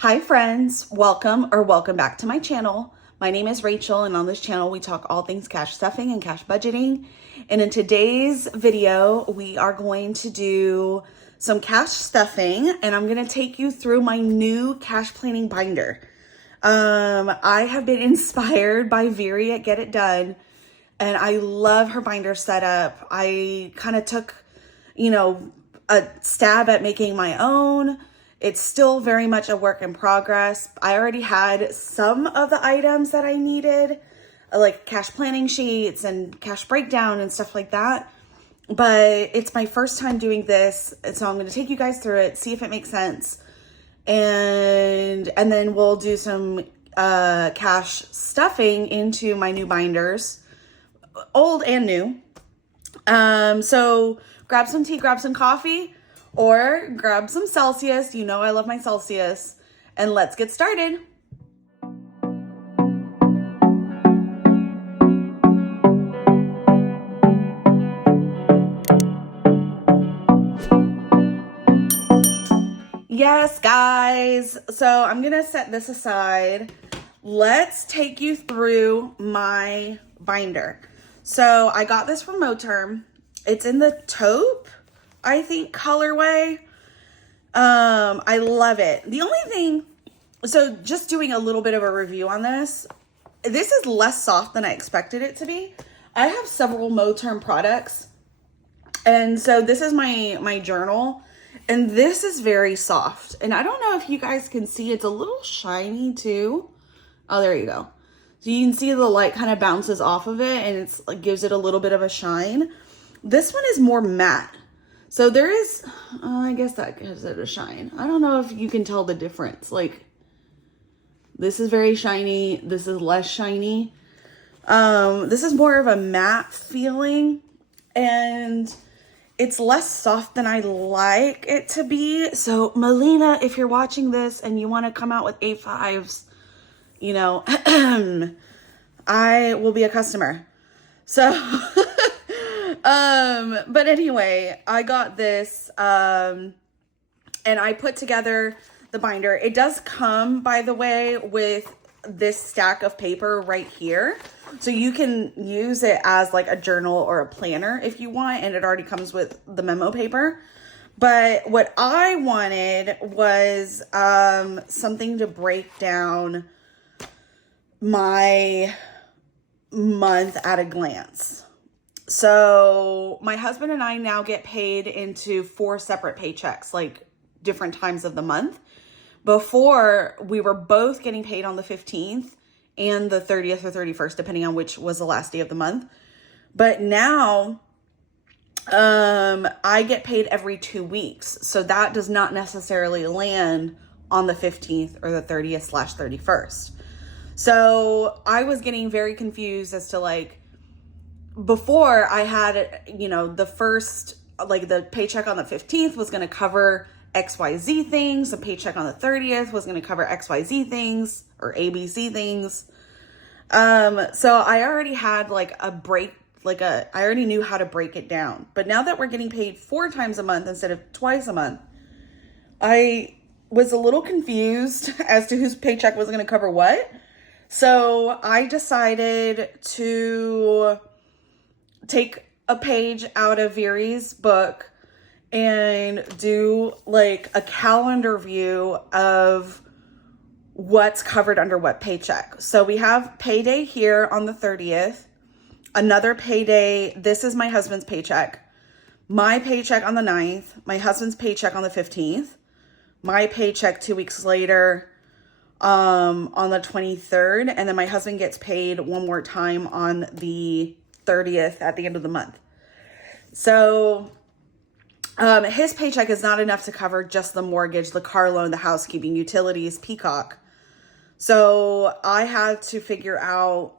Hi friends, welcome back to my channel. My name is Rachel, and on this channel we talk all things cash stuffing and cash budgeting. And in today's video, we are going to do some cash stuffing, and I'm going to take you through my new cash planning binder. I have been inspired by Viri at Get It Done, and I love her binder setup. I kind of took, a stab at making my own. It's still very much a work in progress. I already had some of the items that I needed, like cash planning sheets and cash breakdown and stuff like that. But it's my first time doing this, and so I'm going to take you guys through it, see if it makes sense. And then we'll do some cash stuffing into my new binders, old and new. So grab some tea, grab some coffee, or grab some Celsius. You know I love my Celsius. And let's get started. Yes, guys. So I'm going to set this aside. Let's take you through my binder. So I got this from Moterm. It's in the taupe, I think, colorway. I love it. The only thing, so just doing a little bit of a review on this is less soft than I expected it to be. I have several Moterm products, and so this is my journal, and this is very soft. And I don't know if you guys can see, it's a little shiny too. Oh, there you go. So you can see the light kind of bounces off of it, and it gives it a little bit of a shine. This one is more matte. So there is, I guess that gives it a shine. I don't know if you can tell the difference. Like, this is very shiny. This is less shiny. This is more of a matte feeling, and it's less soft than I like it to be. So Melina, if you're watching this and you want to come out with A5s, I will be a customer. So, but anyway, I got this, and I put together the binder. It does come, by the way, with this stack of paper right here. So you can use it as like a journal or a planner if you want, and it already comes with the memo paper. But what I wanted was, something to break down my month at a glance. So my husband and I now get paid into 4 separate paychecks, like different times of the month. Before, we were both getting paid on the 15th and the 30th or 31st, depending on which was the last day of the month. But now, I get paid every 2 weeks. So that does not necessarily land on the 15th or the 30th/31st. So I was getting very confused as to, like, before I had, the first, like, the paycheck on the 15th was going to cover XYZ things. The paycheck on the 30th was going to cover XYZ things or ABC things. So I already had like a break, I already knew how to break it down. But now that we're getting paid 4 times a month instead of twice a month, I was a little confused as to whose paycheck was going to cover what. So I decided to take a page out of Viri's book and do like a calendar view of what's covered under what paycheck. So we have payday here on the 30th, another payday. This is my husband's paycheck, my paycheck on the 9th, my husband's paycheck on the 15th, my paycheck 2 weeks later, on the 23rd. And then my husband gets paid one more time on the 30th at the end of the month. So, his paycheck is not enough to cover just the mortgage, the car loan, the housekeeping, utilities, Peacock. So I had to figure out,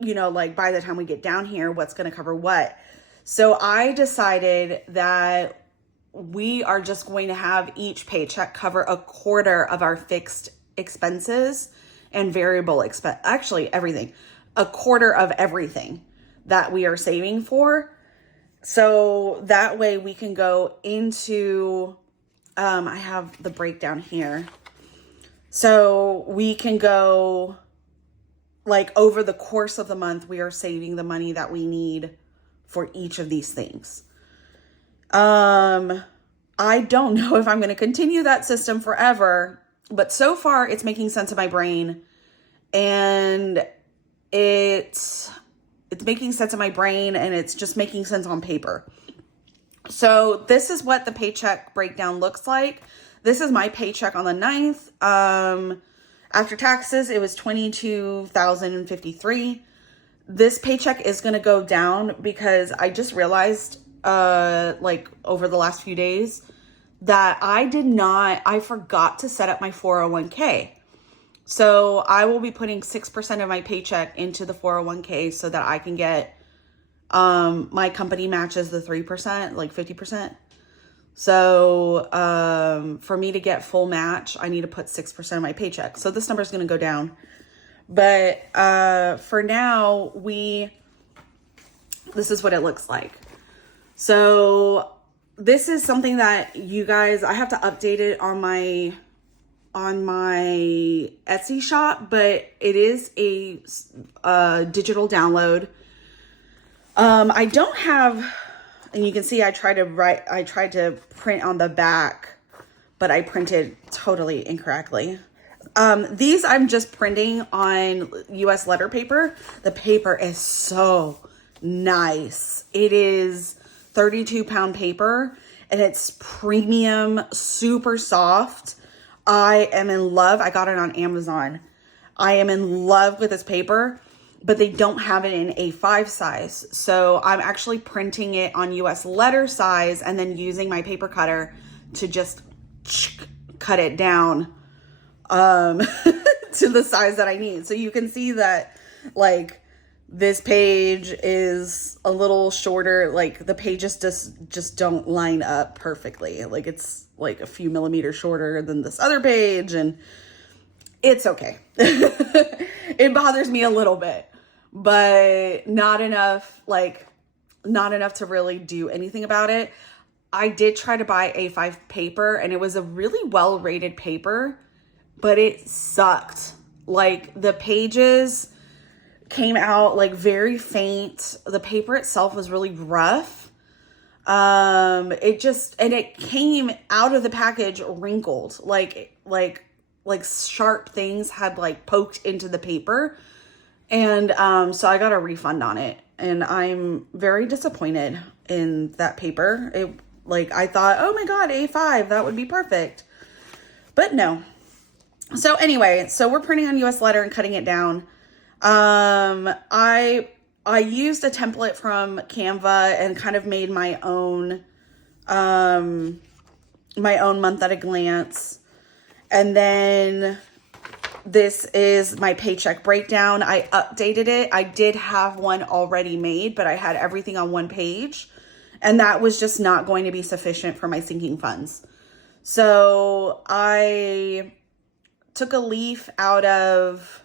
like by the time we get down here, what's going to cover what. So I decided that we are just going to have each paycheck cover a quarter of our fixed expenses and variable expense, actually everything, a quarter of everything that we are saving for. So that way we can go into, I have the breakdown here. So we can go, like, over the course of the month, we are saving the money that we need for each of these things. I don't know if I'm going to continue that system forever, but so far it's making sense in my brain, and it's making sense in my brain, and it's just making sense on paper. So this is what the paycheck breakdown looks like. This is my paycheck on the 9th. After taxes, it was $22,053. This paycheck is going to go down because I just realized, like over the last few days, that I forgot to set up my 401k. So I will be putting 6% of my paycheck into the 401k so that I can get, my company matches the 3%, like 50%. So, for me to get full match, I need to put 6% of my paycheck. So this number is going to go down. But, for now, this is what it looks like. So this is something that you guys, I have to update it on my Etsy shop, but it is a digital download. I don't have, and you can see I tried to print on the back, but I printed totally incorrectly. These I'm just printing on US letter paper. The paper is so nice. It is 32-pound paper, and it's premium, super soft. I am in love. I got it on Amazon. I am in love with this paper, but they don't have it in A5 size. So I'm actually printing it on US letter size and then using my paper cutter to just cut it down to the size that I need. So you can see that, like, this page is a little shorter. Like, the pages just don't line up perfectly. Like, it's like a few millimeters shorter than this other page, and it's okay. It bothers me a little bit, but not enough to really do anything about it. I did try to buy A5 paper, and it was a really well-rated paper, but it sucked. Like, the pages came out like very faint. The paper itself was really rough. It came out of the package wrinkled, like sharp things had like poked into the paper. And so I got a refund on it, and I'm very disappointed in that paper. I thought, oh my God, A5, that would be perfect. But no. So anyway, so we're printing on US letter and cutting it down. I used a template from Canva and kind of made my own month at a glance. And then this is my paycheck breakdown. I updated it. I did have one already made, but I had everything on one page, and that was just not going to be sufficient for my sinking funds. So I took a leaf out of,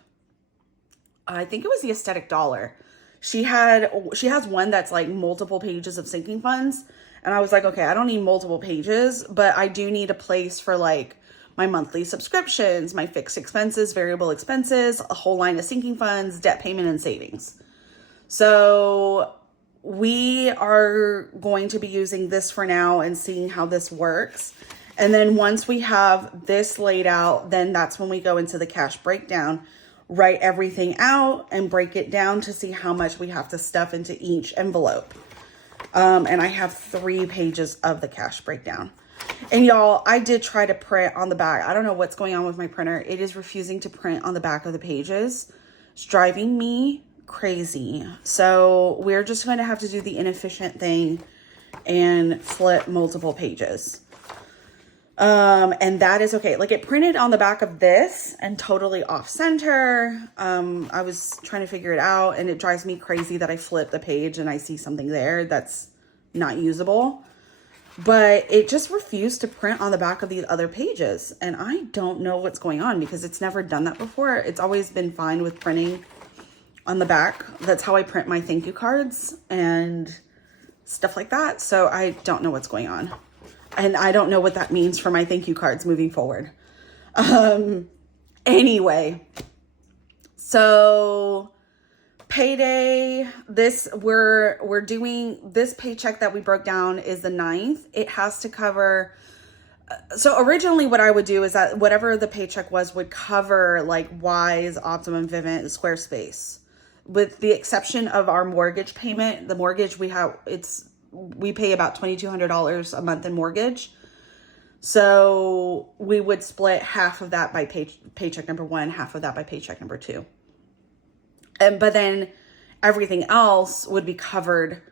I think it was the Aesthetic Dollar. She has one that's like multiple pages of sinking funds. And I was like, okay, I don't need multiple pages, but I do need a place for like my monthly subscriptions, my fixed expenses, variable expenses, a whole line of sinking funds, debt payment, and savings. So we are going to be using this for now and seeing how this works. And then once we have this laid out, then that's when we go into the cash breakdown, write everything out and break it down to see how much we have to stuff into each envelope. And I have 3 pages of the cash breakdown. And y'all, I did try to print on the back. I don't know what's going on with my printer. It is refusing to print on the back of the pages. It's driving me crazy. So we're just going to have to do the inefficient thing and flip multiple pages. And that is okay. Like, it printed on the back of this and totally off center. I was trying to figure it out, and it drives me crazy that I flip the page and I see something there that's not usable. But it just refused to print on the back of these other pages. And I don't know what's going on because it's never done that before. It's always been fine with printing on the back. That's how I print my thank you cards and stuff like that. So I don't know what's going on. And I don't know what that means for my thank you cards moving forward. Anyway, so payday, we're doing this paycheck that we broke down is the 9th. It has to cover. So originally what I would do is that whatever the paycheck was would cover like Wise, Optimum, Vivint, and Squarespace. With the exception of our mortgage payment. The mortgage we pay about $2,200 a month in mortgage. So we would split half of that by paycheck number 1, half of that by paycheck number 2. But then everything else would be covered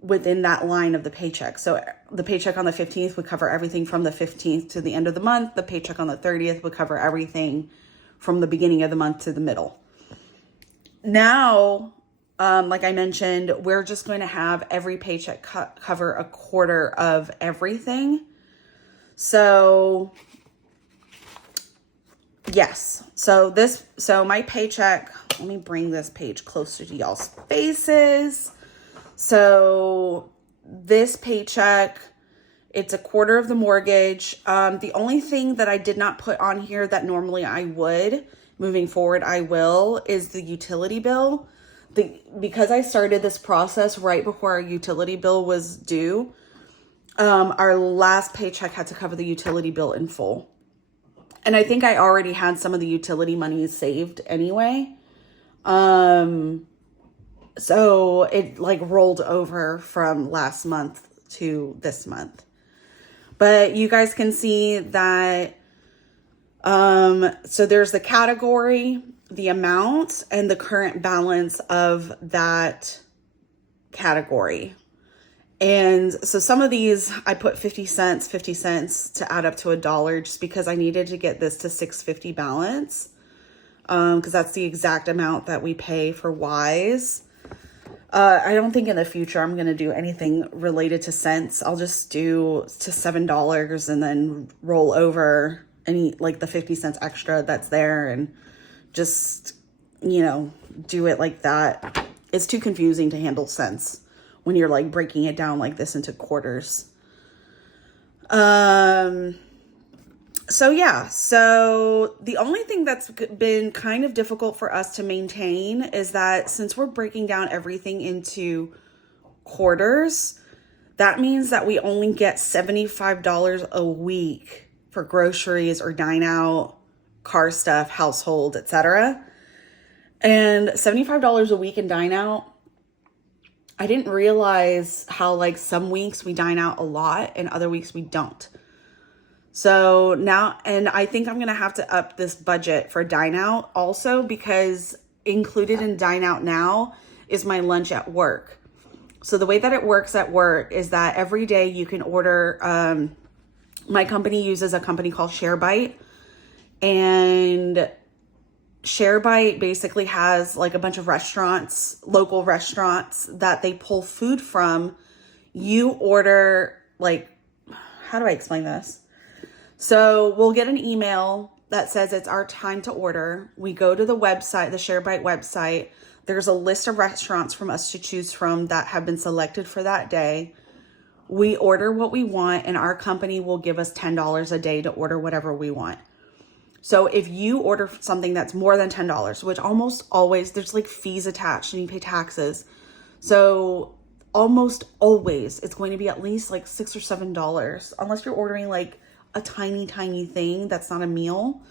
within that line of the paycheck. So the paycheck on the 15th would cover everything from the 15th to the end of the month. The paycheck on the 30th would cover everything from the beginning of the month to the middle. Now, like I mentioned, we're just going to have every paycheck cover a quarter of everything. So yes. So my paycheck, let me bring this page closer to y'all's faces. So this paycheck, it's a quarter of the mortgage. The only thing that I did not put on here that normally I would, moving forward I will, is the utility bill. Because I started this process right before our utility bill was due, our last paycheck had to cover the utility bill in full. And I think I already had some of the utility money saved anyway. So it like rolled over from last month to this month. But you guys can see that, so there's the category, the amount, and the current balance of that category. And so some of these I put 50 cents to add up to $1 just because I needed to get this to $6.50 balance. Because that's the exact amount that we pay for Wise. I don't think in the future I'm going to do anything related to cents. I'll just do to $7 and then roll over any, like the 50 cents extra that's there and just, do it like that. It's too confusing to handle cents when you're like breaking it down like this into quarters. So yeah, so the only thing that's been kind of difficult for us to maintain is that since we're breaking down everything into quarters, that means that we only get $75 a week for groceries or dine out, car stuff, household, etc. And $75 a week in dine out, I didn't realize how like some weeks we dine out a lot and other weeks we don't. So now, and I think I'm going to have to up this budget for dine out also because included in dine out now is my lunch at work. So the way that it works at work is that every day you can order, my company uses a company called ShareBite, and ShareBite basically has like a bunch of restaurants, local restaurants that they pull food from. You order like, how do I explain this? So we'll get an email that says it's our time to order. We go to the website, the ShareBite website. There's a list of restaurants from us to choose from that have been selected for that day. We order what we want, and our company will give us $10 a day to order whatever we want. So if you order something that's more than $10, which almost always, there's like fees attached and you pay taxes. So almost always it's going to be at least like $6 or $7, unless you're ordering like a tiny thing that's not a meal.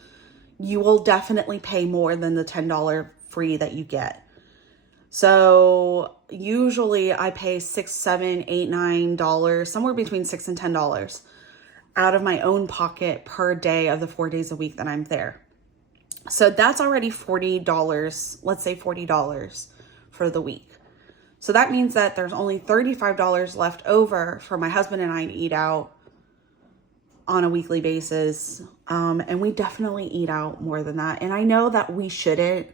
You will definitely pay more than the $10 free that you get. So usually I pay $6, $7, $8, $9, somewhere between $6 and $10 out of my own pocket per day of the 4 days a week that I'm there. So that's already $40, let's say $40 for the week. So that means that there's only $35 left over for my husband and I to eat out on a weekly basis. And we definitely eat out more than that. And I know that we shouldn't,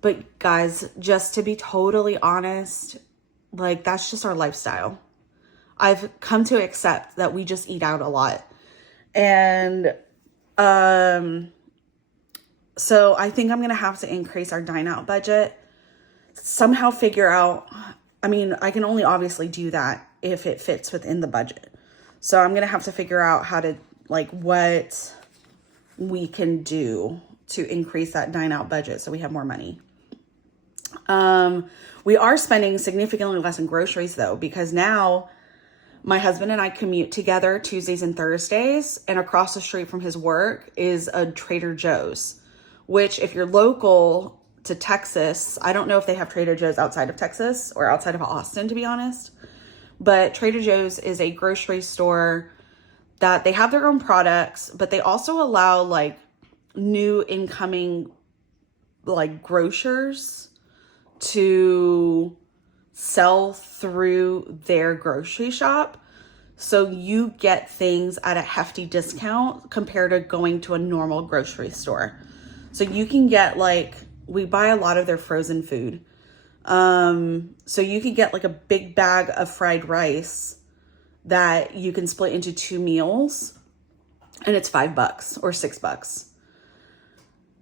but guys, just to be totally honest, like that's just our lifestyle. I've come to accept that we just eat out a lot. And so I think I'm going to have to increase our dine out budget, somehow figure out, I mean, I can only obviously do that if it fits within the budget. So I'm going to have to figure out how to, like, what we can do to increase that dine out budget so we have more money. We are spending significantly less in groceries though, because now my husband and I commute together Tuesdays and Thursdays, and across the street from his work is a Trader Joe's, which if you're local to Texas, I don't know if they have Trader Joe's outside of Texas or outside of Austin, to be honest, but Trader Joe's is a grocery store that they have their own products, but they also allow like new incoming like grocers to sell through their grocery shop. So you get things at a hefty discount compared to going to a normal grocery store. So you can get like, we buy a lot of their frozen food. So you can get like a big bag of fried rice that you can split into 2 meals, and it's $5 or $6.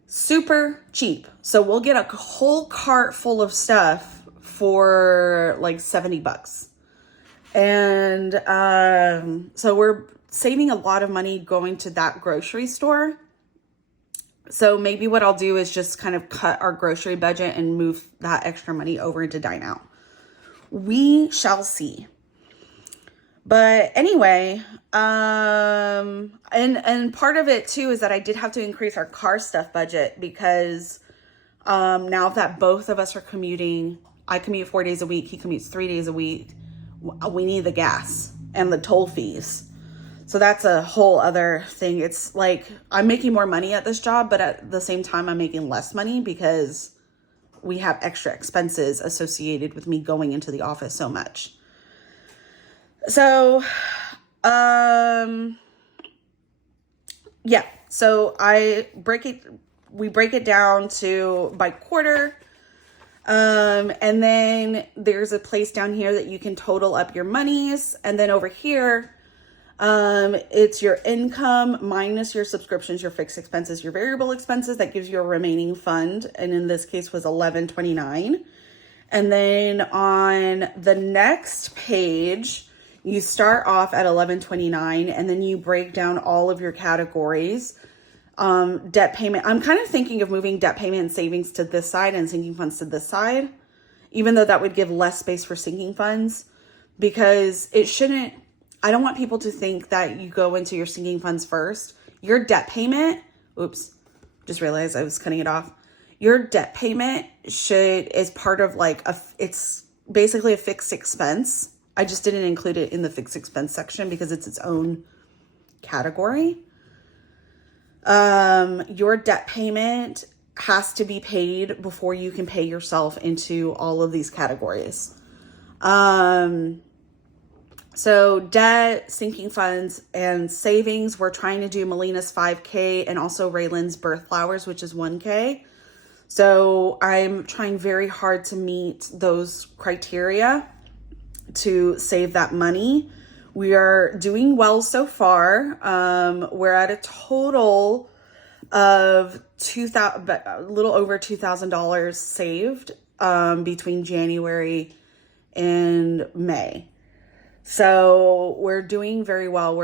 Super cheap. So we'll get a whole cart full of stuff for like $70. And so we're saving a lot of money going to that grocery store. So maybe what I'll do is just kind of cut our grocery budget and move that extra money over into dine out. We shall see. But anyway, and part of it too is that I did have to increase our car stuff budget because now that both of us are commuting, I commute 4 days a week, he commutes 3 days a week, we need the gas and the toll fees. So that's a whole other thing. It's like I'm making more money at this job, but at the same time I'm making less money because we have extra expenses associated with me going into the office so much. So, yeah, so we break it down to by quarter. And then there's a place down here that you can total up your monies. And then over here, it's your income minus your subscriptions, your fixed expenses, your variable expenses. That gives you a remaining fund. And in this case was $11.29. And then on the next page, you start off at $11.29 and then you break down all of your categories. Debt payment. I'm kind of thinking of moving debt payment and savings to this side and sinking funds to this side, even though that would give less space for sinking funds, because I don't want people to think that you go into your sinking funds first. Your debt payment, just realized I was cutting it off. Your debt payment is part of like it's basically a fixed expense. I just didn't include it in the fixed expense section because it's its own category. Your debt payment has to be paid before you can pay yourself into all of these categories. So debt, sinking funds, and savings. We're trying to do Melina's 5K and also Raylan's birth flowers, which is 1K. So I'm trying very hard to meet those criteria to save that money. We are doing well so far. We're at a total of a little over $2,000 saved between January and May. So we're doing very well.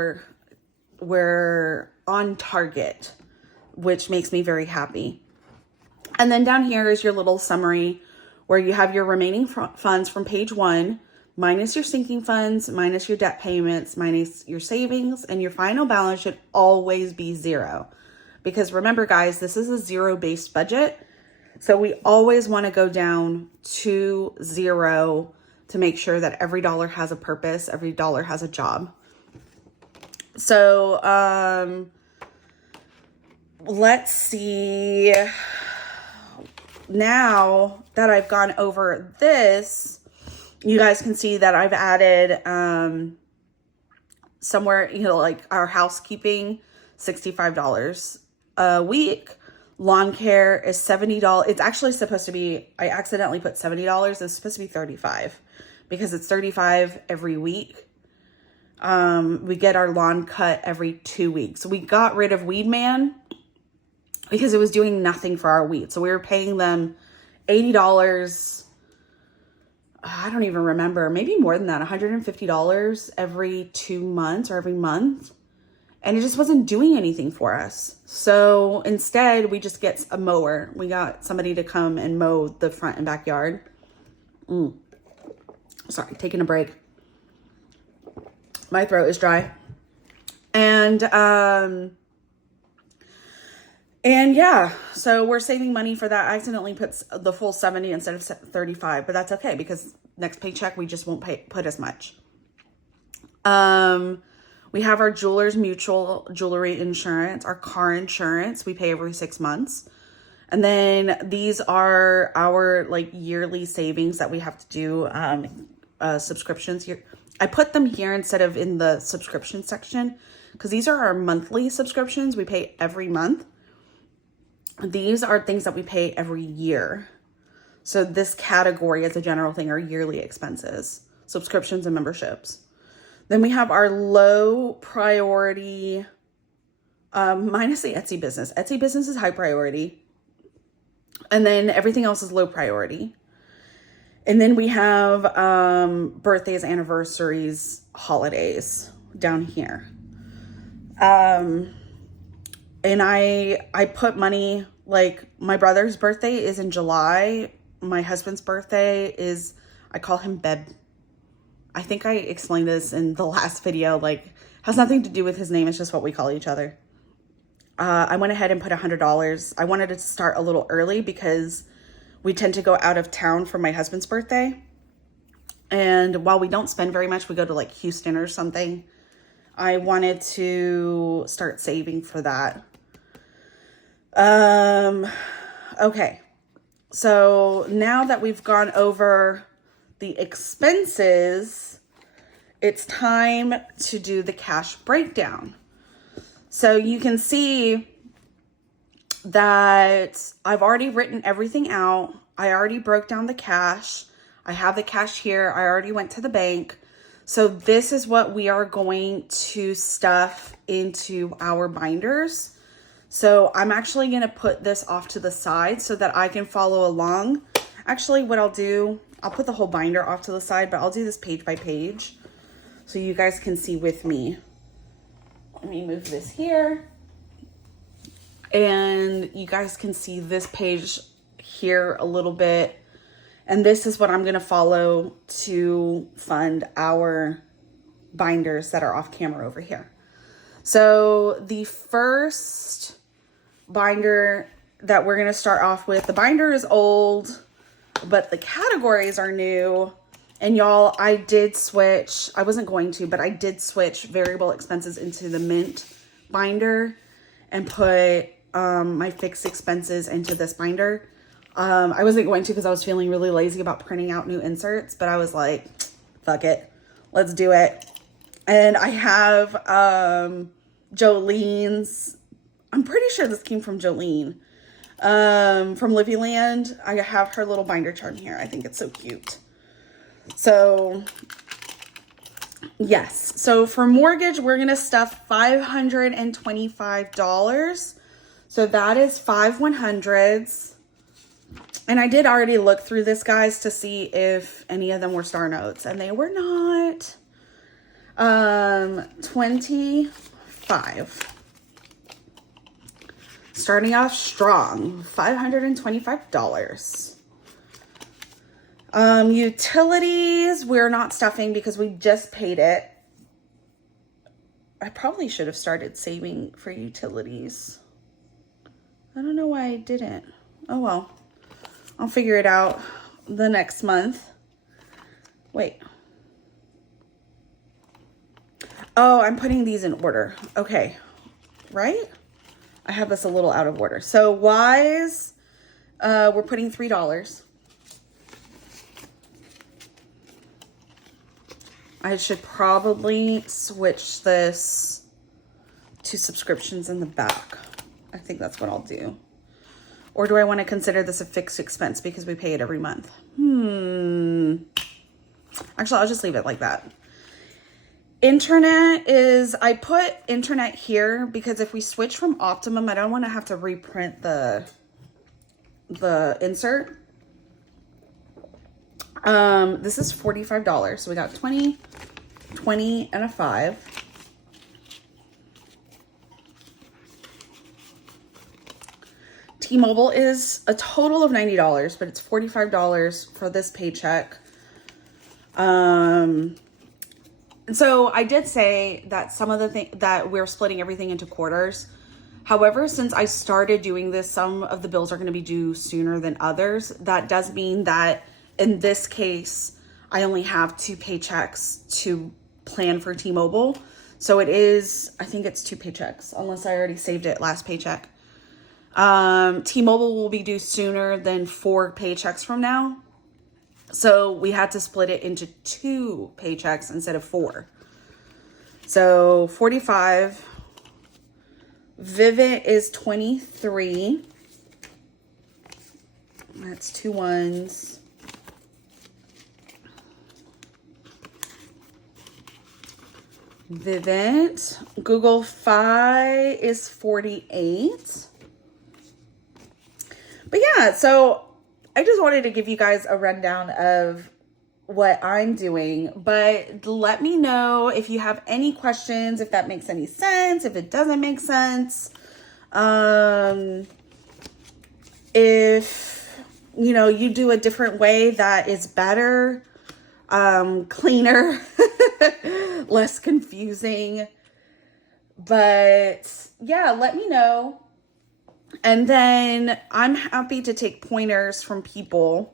We're on target, which makes me very happy. And then down here is your little summary where you have your remaining funds from page 1, minus your sinking funds, minus your debt payments, minus your savings, and your final balance should always be 0. Because remember, guys, this is a zero-based budget. So we always want to go down to 0 to make sure that every dollar has a purpose, every dollar has a job. So let's see. Now that I've gone over this, you guys can see that I've added somewhere, like our housekeeping, $65 a week. Lawn care is $70. It's actually supposed to be, I accidentally put $70. It's supposed to be $35 because it's $35 every week. We get our lawn cut every 2 weeks. We got rid of Weed Man because it was doing nothing for our weed. So we were paying them $80. I don't even remember, maybe more than that, $150 every 2 months or every month. and it just wasn't doing anything for us. So instead, we just get a mower. We got somebody to come and mow the front and backyard. Sorry, taking a break. My throat is dry. And yeah, so we're saving money for that. I accidentally put the full 70 instead of 35, but that's okay because next paycheck, we just won't put as much. We have our Jewelers Mutual jewelry insurance, our car insurance. We pay every 6 months. And then these are our like yearly savings that we have to do, subscriptions here. I put them here instead of in the subscription section because these are our monthly subscriptions. We pay every month. These are things that we pay every year. So this category as a general thing are yearly expenses, subscriptions and memberships. Then we have our low priority, minus the Etsy business. Etsy business is high priority. And then everything else is low priority. And then we have birthdays, anniversaries, holidays down here. And I put money, like my brother's birthday is in July. My husband's birthday is, I call him Beb. I think I explained this in the last video, like has nothing to do with his name. It's just what we call each other. I went ahead and put $100. I wanted to start a little early because we tend to go out of town for my husband's birthday. And while we don't spend very much, we go to like Houston or something. I wanted to start saving for that. Okay. So now that we've gone over the expenses, it's time to do the cash breakdown. So you can see that I've already written everything out. I already broke down the cash. I have the cash here. I already went to the bank. So this is what we are going to stuff into our binders. So I'm actually going to put this off to the side so that I can follow along. Actually, what I'll do, I'll put the whole binder off to the side, but I'll do this page by page so you guys can see with me. Let me move this here. And you guys can see this page here a little bit. And this is what I'm going to follow to fund our binders that are off camera over here. So the first binder that we're going to start off with, the binder is old, but the categories are new. And y'all, I did switch. I wasn't going to, but I did switch variable expenses into the Mint binder and put my fixed expenses into this binder. I wasn't going to because I was feeling really lazy about printing out new inserts, but I was like, fuck it, let's do it. And I have Jolene's, I'm pretty sure this came from Jolene, from Livy Land. I have her little binder chart here. I think it's so cute. So yes, so for mortgage, we're going to stuff $525. So that is 5 100s. And I did already look through this, guys, to see if any of them were star notes, and they were not. 25. Starting off strong, $525. Utilities, we're not stuffing because we just paid it. I probably should have started saving for utilities. I don't know why I didn't. Oh, well. I'll figure it out the next month. Wait. Oh, I'm putting these in order. Okay. Right? I have this a little out of order. So Wise, we're putting $3. I should probably switch this to subscriptions in the back. I think that's what I'll do. Or do I want to consider this a fixed expense because we pay it every month? Actually, I'll just leave it like that. Internet is, I put internet here because if we switch from Optimum, I don't want to have to reprint the insert. This is $45. So we got 20, 20, and a 5. T-Mobile is a total of $90, but it's $45 for this paycheck. And so I did say that some of the things that we're splitting everything into quarters. However, since I started doing this, some of the bills are going to be due sooner than others. That does mean that in this case, I only have 2 paychecks to plan for T-Mobile. So it is, I think it's 2 paychecks, unless I already saved it last paycheck. T-Mobile will be due sooner than 4 paychecks from now. So we had to split it into 2 paychecks instead of 4. So 45. Vivint is 23. That's 2 ones. Vivint. Google Fi is 48. But yeah, so I just wanted to give you guys a rundown of what I'm doing, but let me know if you have any questions, if that makes any sense, if it doesn't make sense. If, you know, you do a different way that is better, cleaner, less confusing. But yeah, let me know. And then I'm happy to take pointers from people.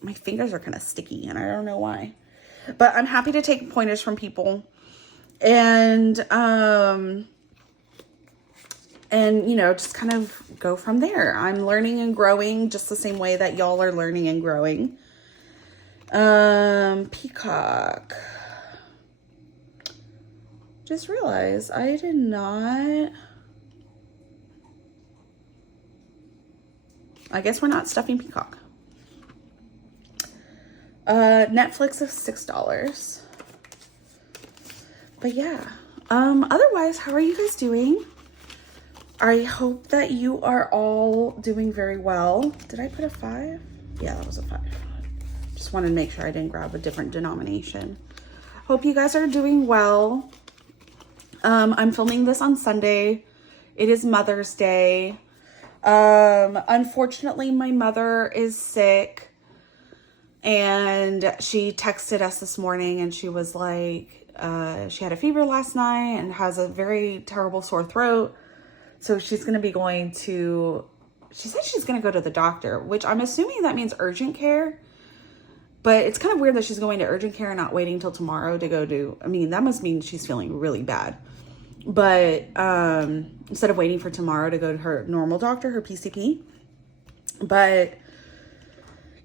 My fingers are kind of sticky and I don't know why. But I'm happy to take pointers from people. And you know, just kind of go from there. I'm learning and growing just the same way that y'all are learning and growing. Peacock. Just realized I did not... I guess we're not stuffing Peacock. Netflix is $6. But yeah. Otherwise, how are you guys doing? I hope that you are all doing very well. Did I put a 5? Yeah, that was a 5. Just wanted to make sure I didn't grab a different denomination. Hope you guys are doing well. I'm filming this on Sunday. It is Mother's Day. Unfortunately, my mother is sick, and she texted us this morning and she was like, she had a fever last night and has a very terrible sore throat. So she's going to be going to, she said she's going to go to the doctor, which I'm assuming that means urgent care, but it's kind of weird that she's going to urgent care and not waiting till tomorrow to go to, I mean, that must mean she's feeling really bad. But instead of waiting for tomorrow to go to her normal doctor, her PCP. But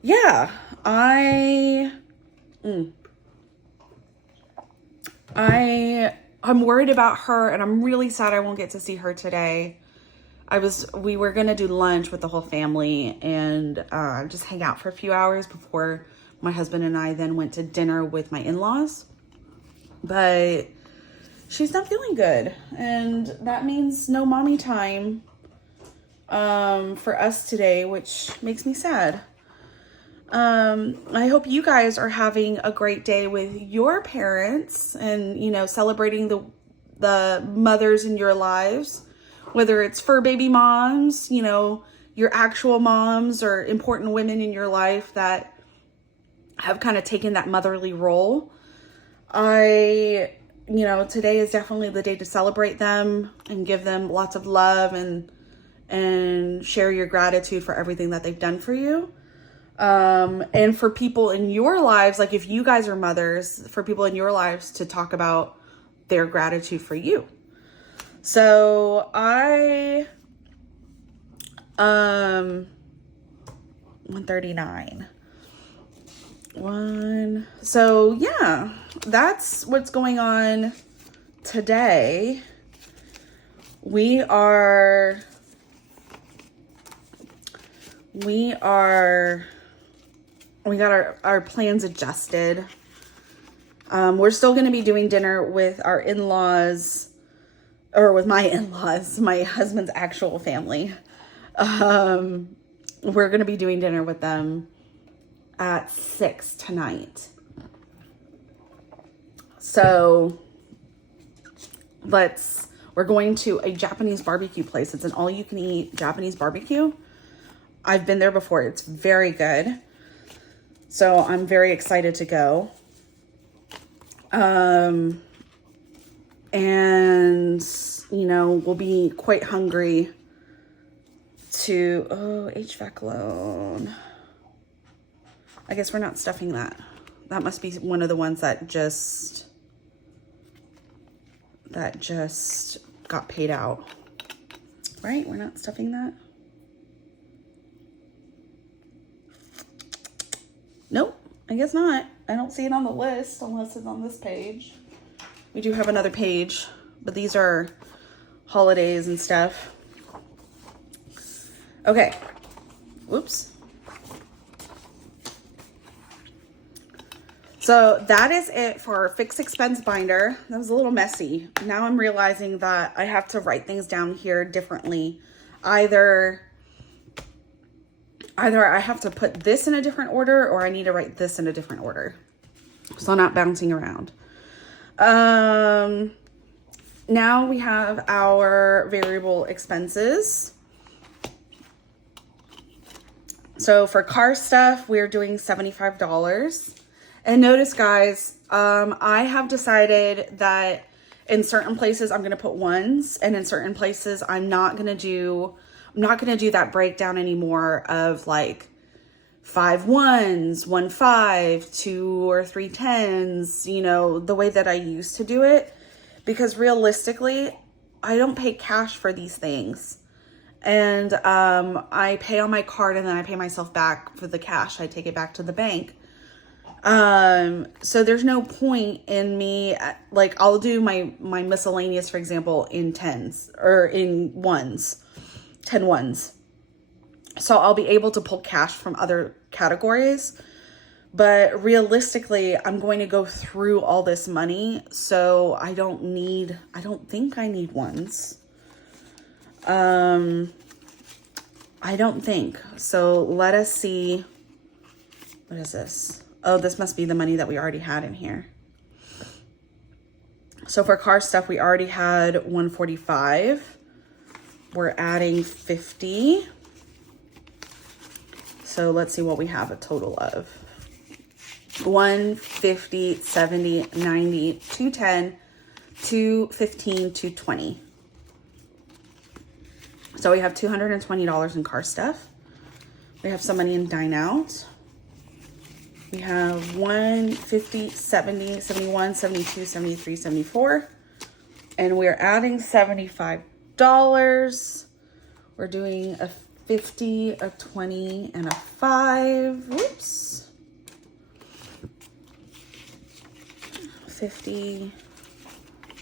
yeah, I'm worried about her, and I'm really sad I won't get to see her today. We were gonna do lunch with the whole family and just hang out for a few hours before my husband and I then went to dinner with my in-laws. But she's not feeling good, and that means no mommy time for us today, which makes me sad. I hope you guys are having a great day with your parents and, you know, celebrating the mothers in your lives, whether it's fur baby moms, you know, your actual moms, or important women in your life that have kind of taken that motherly role. You know, today is definitely the day to celebrate them and give them lots of love and share your gratitude for everything that they've done for you. And for people in your lives, like if you guys are mothers, for people in your lives to talk about their gratitude for you. So 139. So yeah, that's what's going on today. We got our plans adjusted. We're still going to be doing dinner with our in-laws, or with my in-laws, my husband's actual family. We're going to be doing dinner with them at 6 tonight. So we're going to a Japanese barbecue place. It's an all-you-can-eat Japanese barbecue. I've been there before. It's very good. So I'm very excited to go. And, you know, we'll be quite hungry to, HVAC loan. I guess we're not stuffing that. That must be one of the ones that just got paid out. Right? We're not stuffing that? Nope, I guess not. I don't see it on the list unless it's on this page. We do have another page, but these are holidays and stuff. Okay. Whoops. So that is it for our fixed expense binder. That was a little messy. Now I'm realizing that I have to write things down here differently. Either I have to put this in a different order or I need to write this in a different order. So I'm not bouncing around. Now we have our variable expenses. So for car stuff, we're doing $75. And notice, guys, I have decided that in certain places I'm going to put ones, and in certain places I'm not going to do that breakdown anymore of like 5 ones, 1 5, 2 or 3 10s, you know, the way that I used to do it, because realistically, I don't pay cash for these things. And I pay on my card and then I pay myself back for the cash. I take it back to the bank. So there's no point in me, like I'll do my miscellaneous, for example, in 10s or in ones, 10 ones. So I'll be able to pull cash from other categories, but realistically, I'm going to go through all this money. So I don't think I need ones. I don't think. So let us see. What is this? Oh, this must be the money that we already had in here. So for car stuff, we already had 145. We're adding 50. So let's see what we have a total of. 150, 70, 90, 210, 215, 220. So we have $220 in car stuff. We have some money in dine out. We have 150, 70, 71, 72, 73, 74. And we're adding $75. We're doing a 50, a 20, and a 5. Whoops. 50,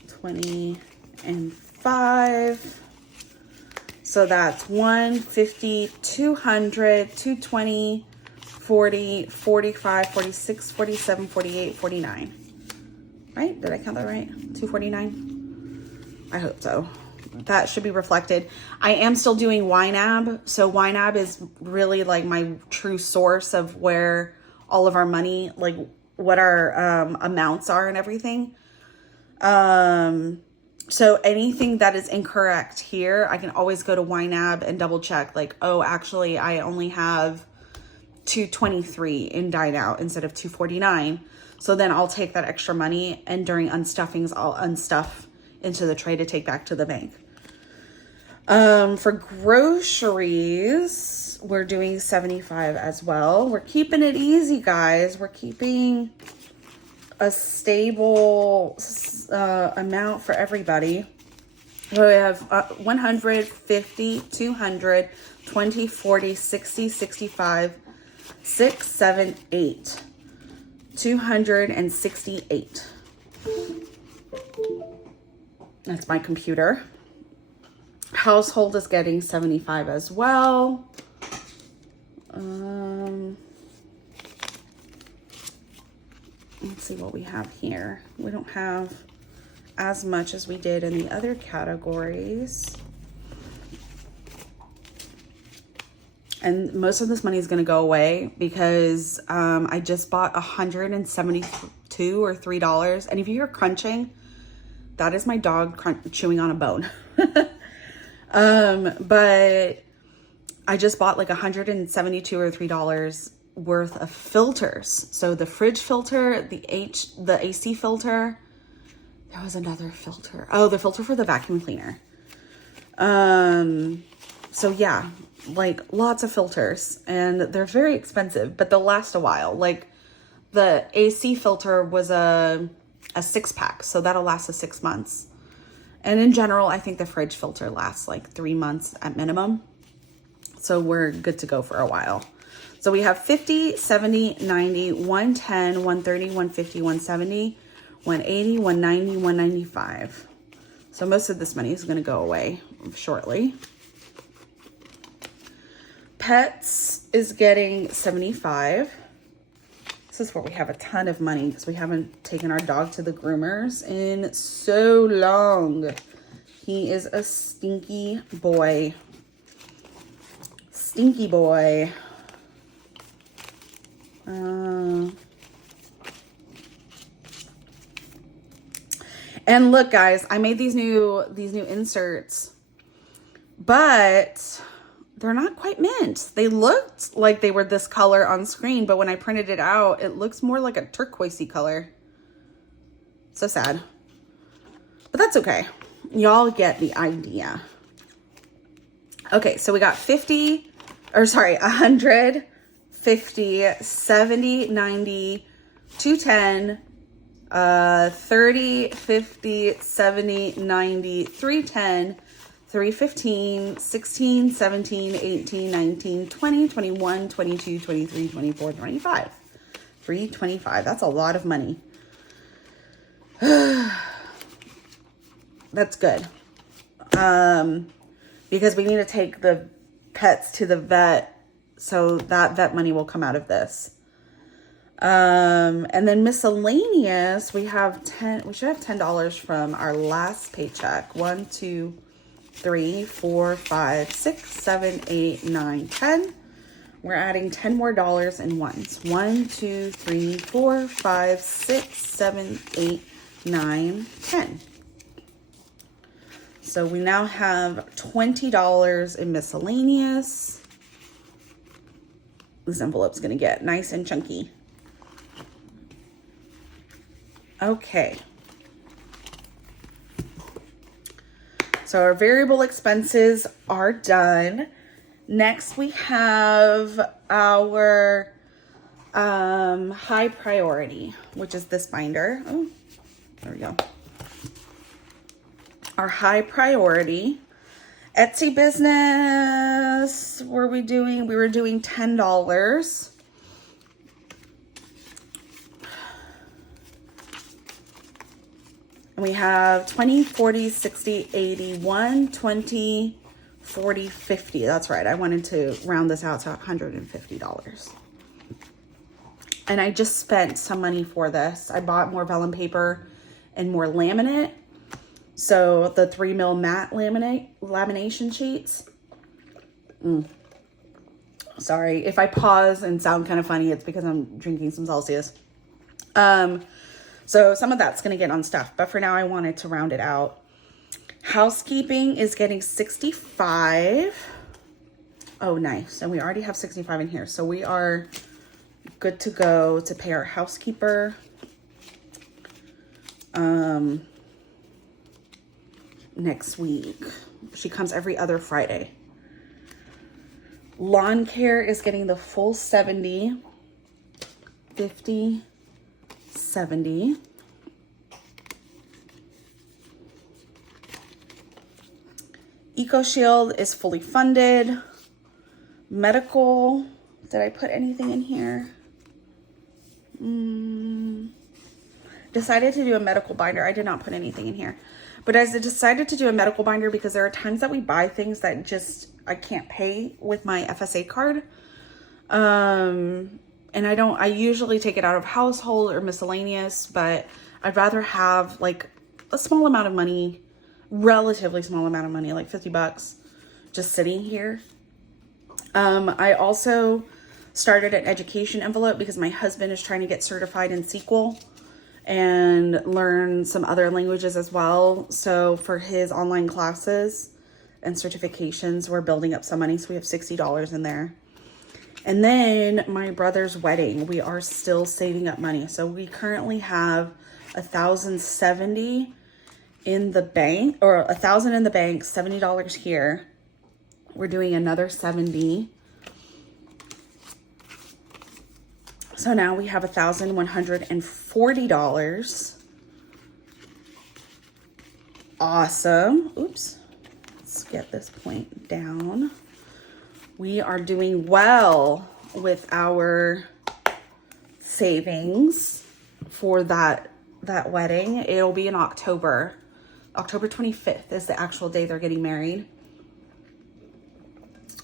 20, and 5. So that's 150, 200, 220, 40, 45, 46, 47, 48, 49. Right? Did I count that right? 249? I hope so. That should be reflected. I am still doing YNAB. So YNAB is really like my true source of where all of our money, like what our amounts are and everything. So anything that is incorrect here, I can always go to YNAB and double check like, oh, actually I only have 223 in dine out instead of 249. So then I'll take that extra money and during unstuffings, I'll unstuff into the tray to take back to the bank. For groceries, we're doing 75 as well. We're keeping it easy, guys. We're keeping a stable amount for everybody. So we have 150, 200, 20, 40, 60, 65, 6, 7, 8. 268. That's my computer. Household is getting 75 as well. Let's see what we have here. We don't have as much as we did in the other categories. And most of this money is going to go away because I just bought $172 or $3. And if you hear crunching, that is my dog chewing on a bone. But I just bought like $172 or $3 worth of filters. So the fridge filter, the AC filter. There was another filter. Oh, the filter for the vacuum cleaner. So yeah, like lots of filters, and they're very expensive, but they'll last a while. Like the AC filter was a 6-pack, so that'll last us 6 months. And in general, I think the fridge filter lasts like 3 months at minimum. So we're good to go for a while. So we have 50, 70, 90, 110, 130, 150, 170, 180, 190, 195. So most of this money is going to go away shortly. Pets is getting 75. This is where we have a ton of money because we haven't taken our dog to the groomers in so long. He is a stinky boy. Stinky boy. And look, guys, I made these new inserts, but they're not quite mint. They looked like they were this color on screen, but when I printed it out, it looks more like a turquoisey color. So sad. But that's okay. Y'all get the idea. Okay, so we got 100, 50, 70, 90, 210, 30, 50, 70, 90, 310, 315, 16, 17, 18, 19, 20, 21, 22, 23, 24, 25. 325. That's a lot of money. That's good. Because we need to take the pets to the vet, so that vet money will come out of this. And then miscellaneous, we should have $10 from our last paycheck. 1, 2, 3, 4, 5, 6, 7, 8, 9, 10. We're adding 10 more dollars in ones. 1, 2, 3, 4, 5, 6, 7, 8, 9, 10. So we now have $20 in miscellaneous. This envelope's gonna get nice and chunky. Okay. So our variable expenses are done. Next we have our high priority, which is this binder. Oh, there we go. Our high priority. Etsy business, we were doing $10. And we have 20, 40, 60, 80, 120, 40, 50. That's right. I wanted to round this out to $150. And I just spent some money for this. I bought more vellum paper and more laminate. So the 3mm matte lamination sheets. Sorry, if I pause and sound kind of funny, it's because I'm drinking some Celsius. So some of that's going to get on stuff, but for now I wanted to round it out. Housekeeping is getting 65. Oh, nice. And we already have 65 in here. So we are good to go to pay our housekeeper. Next week. She comes every other Friday. Lawn care is getting the full 70, 50, 70. EcoShield is fully funded. Medical, did I put anything in here? Decided to do a medical binder. I did not put anything in here. But as I decided to do a medical binder because there are times that we buy things that just I can't pay with my FSA card. And I usually take it out of household or miscellaneous, but I'd rather have like a small amount of money, relatively small amount of money, like $50, just sitting here. I also started an education envelope because my husband is trying to get certified in SQL and learn some other languages as well. So for his online classes, and certifications. We're building up some money, so we have $60 in there. And then my brother's wedding, we are still saving up money. So we currently have $1,070 in the bank, or $1,000 in the bank, $70 here. We're doing another 70. So now we have $1,140. Awesome. Oops. Let's get this point down. We are doing well with our savings for that wedding. It'll be in October. October 25th is the actual day they're getting married.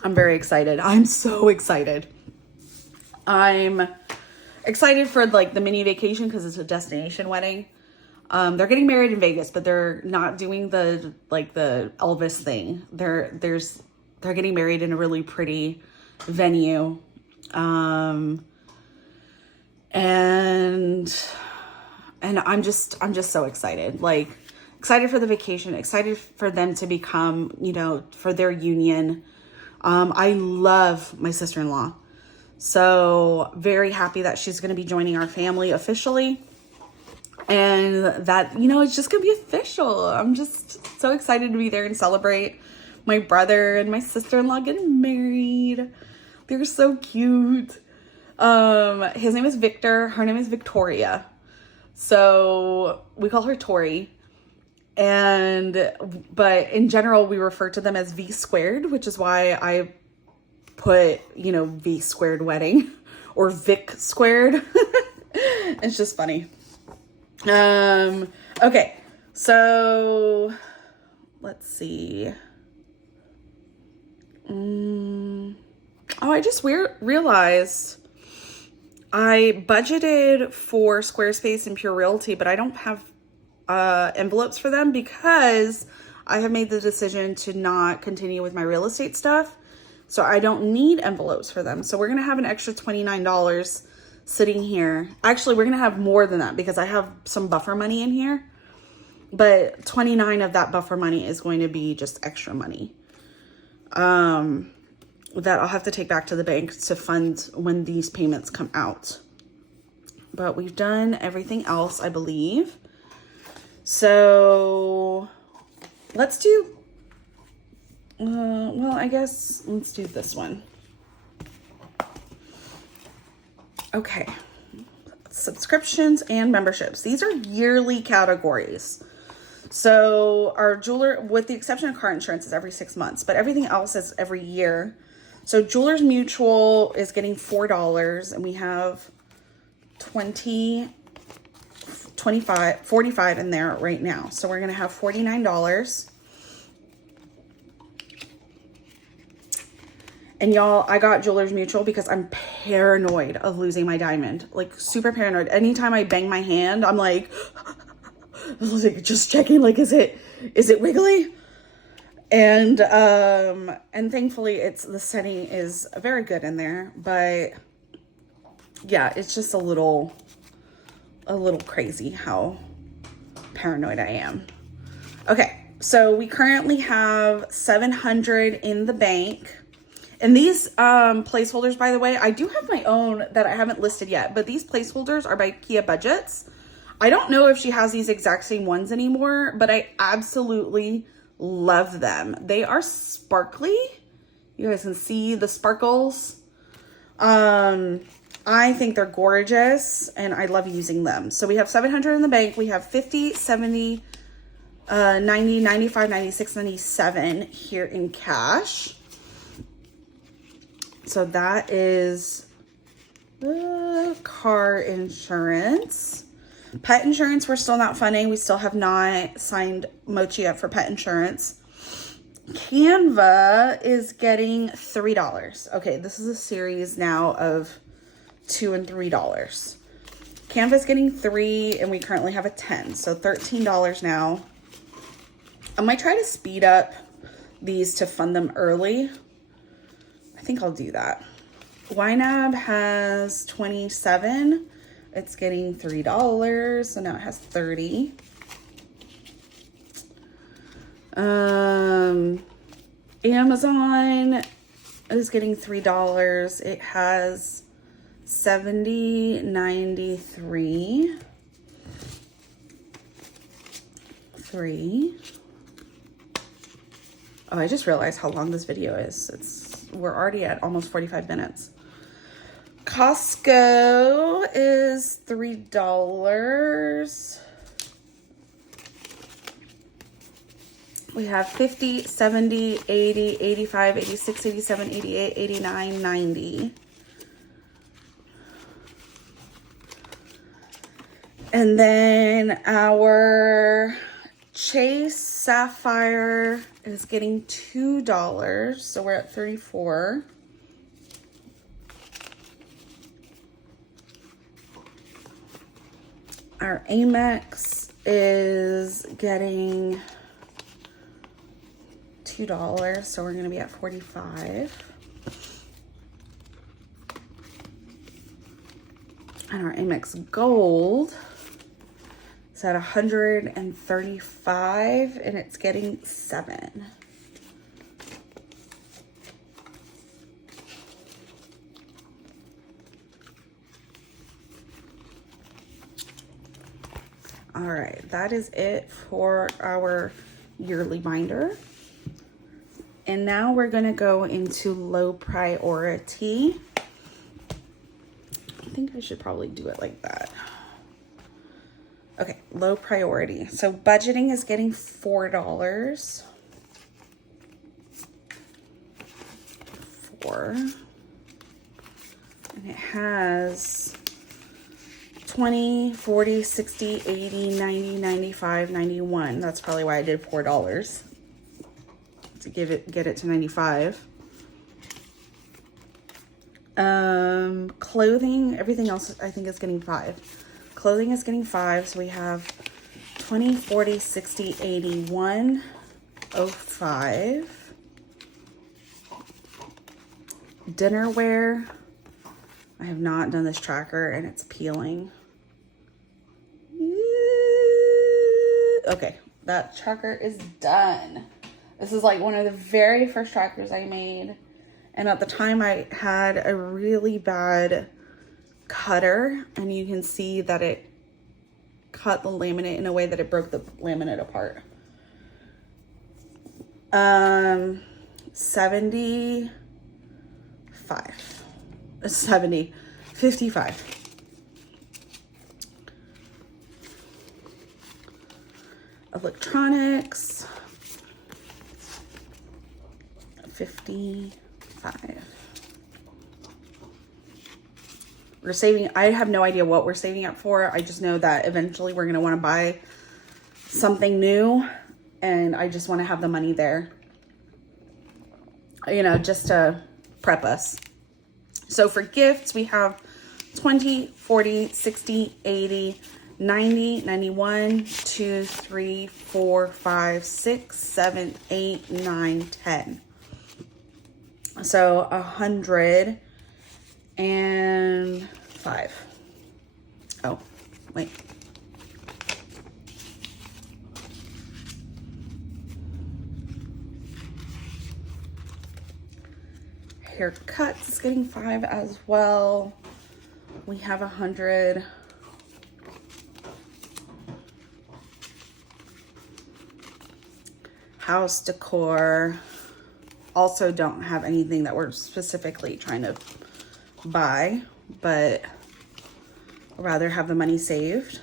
I'm very excited. I'm so excited. I'm excited for like the mini vacation because it's a destination wedding. They're getting married in Vegas, but they're not doing the Elvis thing. They're getting married in a really pretty venue. And I'm just so excited. Like, excited for the vacation, excited for them to become, for their union. I love my sister-in-law. So very happy that she's going to be joining our family officially. And that, it's just going to be official. I'm just so excited to be there and celebrate my brother and my sister-in-law getting married. They're so cute. His name is Victor. Her name is Victoria. So we call her Tori. But in general, we refer to them as V squared, which is why I put, V squared wedding or Vic squared. It's just funny. Okay. So let's see. I just realized I budgeted for Squarespace and Pure Realty, but I don't have envelopes for them because I have made the decision to not continue with my real estate stuff. So I don't need envelopes for them. So we're going to have an extra $29 sitting here. Actually, we're going to have more than that because I have some buffer money in here. But 29 of that buffer money is going to be just extra money. That I'll have to take back to the bank to fund when these payments come out. But we've done everything else, I believe. So let's do, I guess let's do this one. Okay. Subscriptions and memberships. These are yearly categories. So our jeweler, with the exception of car insurance, is every 6 months, but everything else is every year. So Jewelers Mutual is getting $4, and we have 45 in there right now. So we're going to have $49. And y'all, I got Jewelers Mutual because I'm paranoid of losing my diamond. Like, super paranoid. Anytime I bang my hand, I'm like just checking, like, is it wiggly? And thankfully the setting is very good in there, but yeah, it's just a little crazy how paranoid I am. Okay. So we currently have $700 in the bank. And these placeholders, by the way, I do have my own that I haven't listed yet, but these placeholders are by Kia Budgets. I don't know if she has these exact same ones anymore, but I absolutely love them. They are sparkly. You guys can see the sparkles. I think they're gorgeous and I love using them. So we have $700 in the bank. We have 50, 70, 90, 95, 96, 97 here in cash. So that is the car insurance. Pet insurance, we're still not funding. We still have not signed Mochi up for pet insurance. Canva is getting $3. Okay, this is a series now of $2 and $3. Canva is getting $3, and we currently have a 10, so $13 now. I might try to speed up these to fund them early. I think I'll do that. YNAB has 27. It's getting $3, so now it has 30. Amazon is getting $3. It has 70.93. 3. Oh, I just realized how long this video is. We're already at almost 45 minutes. Costco is $3. We have 50, 70, 80, 85, 86, 87, 88, 89, 90. And then our Chase Sapphire is getting $2, so we're at 34. Our Amex is getting $2, so we're going to be at 45. And our Amex Gold is at 135, and it's getting 7. All right, that is it for our yearly binder. And now we're gonna go into low priority. I think I should probably do it like that. Okay, low priority. So budgeting is getting $4. 4. And it has 20, 40, 60, 80, 90, 95, 91. That's probably why I did $4 to get it to 95. Clothing, everything else I think is getting 5. Clothing is getting 5, so we have 20, 40, 60, 80, 105. Dinnerware, I have not done this tracker and it's peeling. Okay, that tracker is done. This is like one of the very first trackers I made. And at the time I had a really bad cutter, and you can see that it cut the laminate in a way that it broke the laminate apart. 55. Electronics, 55. We're saving, I have no idea what we're saving up for. I just know that eventually we're going to want to buy something new, and I just want to have the money there, you know, just to prep us. So for gifts, we have 20, 40, 60, 80, 90, 91, 2, 3, 4, 5, 6, 7, 8, 9, 10. So 105. Oh, wait. Haircuts is getting 5 as well. We have 100. House decor. Also don't have anything that we're specifically trying to buy, but I'd rather have the money saved.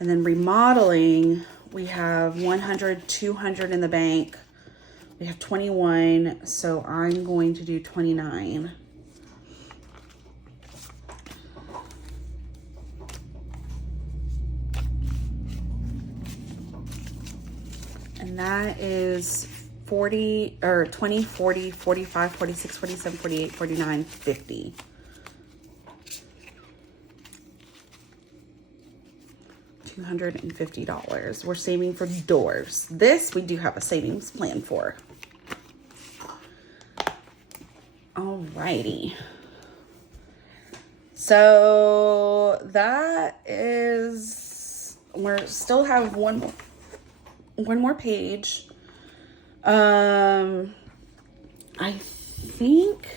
And then remodeling, we have 100, 200 in the bank. We have 21, so I'm going to do 29. And that is 40 or 20, 40, 45, 46, 47, 48, 49, 50. $250. We're saving for doors. This we do have a savings plan for. Alrighty. So that is, we're still have one more page. I think,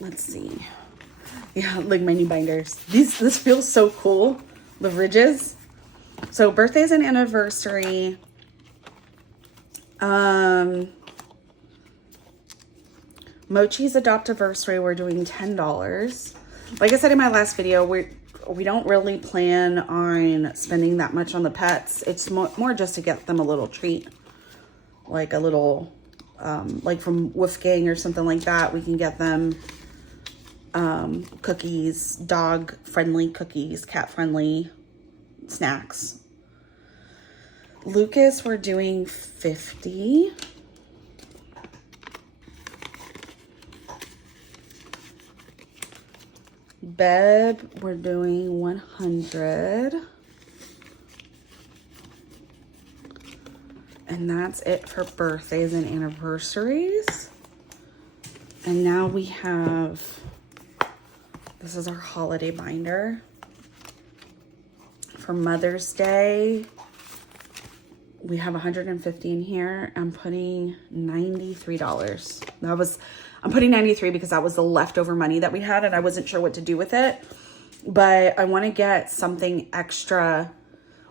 let's see. Yeah, like my new binders. This feels so cool. The ridges. So birthdays and anniversary. Mochi's adoptiversary, we're doing $10. Like I said in my last video, we don't really plan on spending that much on the pets. It's more just to get them a little treat. Like a little, like from Wolfgang or something like that. We can get them cookies, dog-friendly cookies, cat-friendly snacks. Lucas, we're doing 50. Beb, we're doing 100. And that's it for birthdays and anniversaries. And now we have, this is our holiday binder. For Mother's Day, we have 150 in here. I'm putting $93. I'm putting 93 because that was the leftover money that we had and I wasn't sure what to do with it. But I want to get something extra.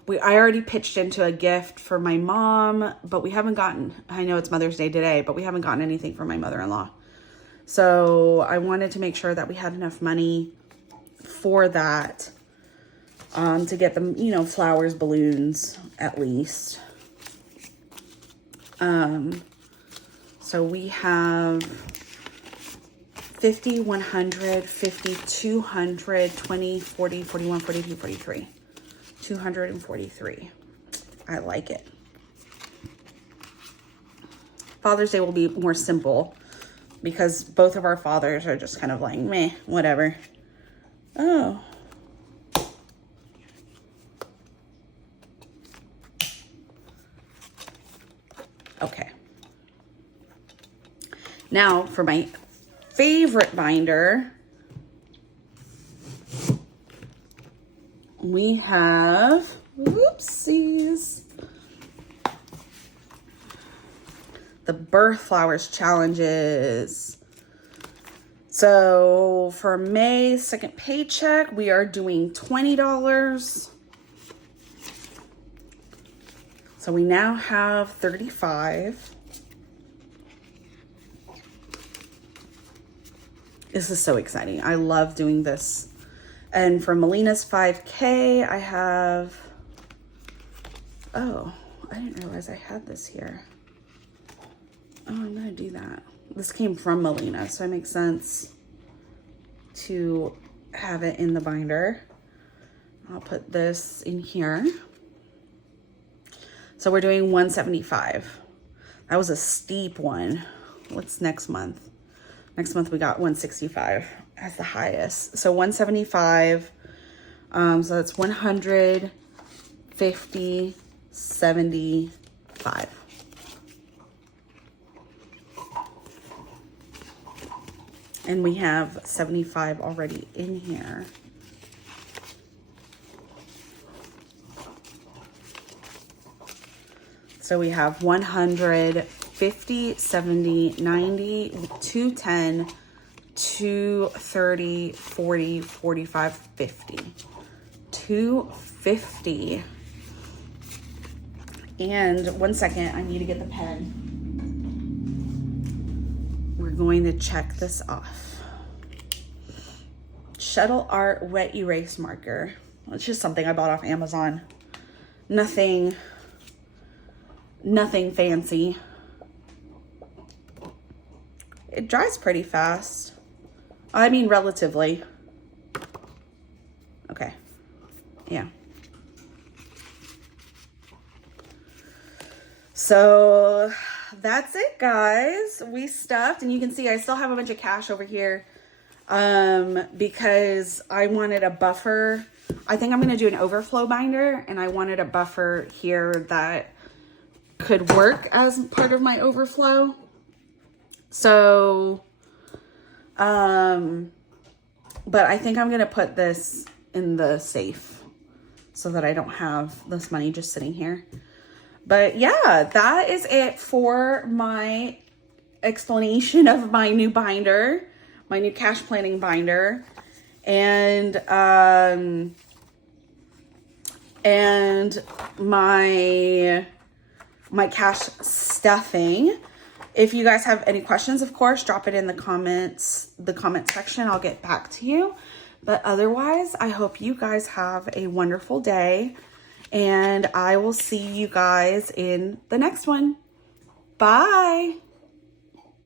I already pitched into a gift for my mom, but we haven't gotten, I know it's Mother's Day today, but we haven't gotten anything for my mother-in-law. So I wanted to make sure that we had enough money for that, to get them, you know, flowers, balloons, at least. So we have 50, 100, 50, 200, 20, 40, 41, 42, 43. 243. I like it. Father's Day will be more simple because both of our fathers are just kind of like, meh, whatever. Oh. Okay. Now for my favorite binder, we have, whoopsies, the Birth Flowers challenges. So for May's second paycheck, we are doing $20. So we now have 35. This is so exciting. I love doing this. And for Melina's 5K, I have, oh, I didn't realize I had this here. Oh, I'm gonna do that. This came from Melina, so it makes sense to have it in the binder. I'll put this in here. So we're doing 175. That was a steep one. What's next month? Next month we got 165 as the highest. So 175. So that's 150, 75. And we have 75 already in here. So we have 100, 50, 70, 90, 210, 230, 40, 45, 50. 250. And one second, I need to get the pen. We're going to check this off. Shuttle Art Wet Erase Marker. It's just something I bought off Amazon. Nothing fancy. It dries pretty fast. I mean, relatively. Okay. Yeah. So that's it, guys. We stuffed, and you can see I still have a bunch of cash over here because I wanted a buffer. I think I'm going to do an overflow binder, and I wanted a buffer here that could work as part of my overflow. So, but I think I'm going to put this in the safe so that I don't have this money just sitting here. But yeah, that is it for my explanation of my new binder, my new cash planning binder, and my cash stuffing. If you guys have any questions, of course, drop it in the comment section. I'll get back to you. But otherwise, I hope you guys have a wonderful day, and I will see you guys in the next one. Bye.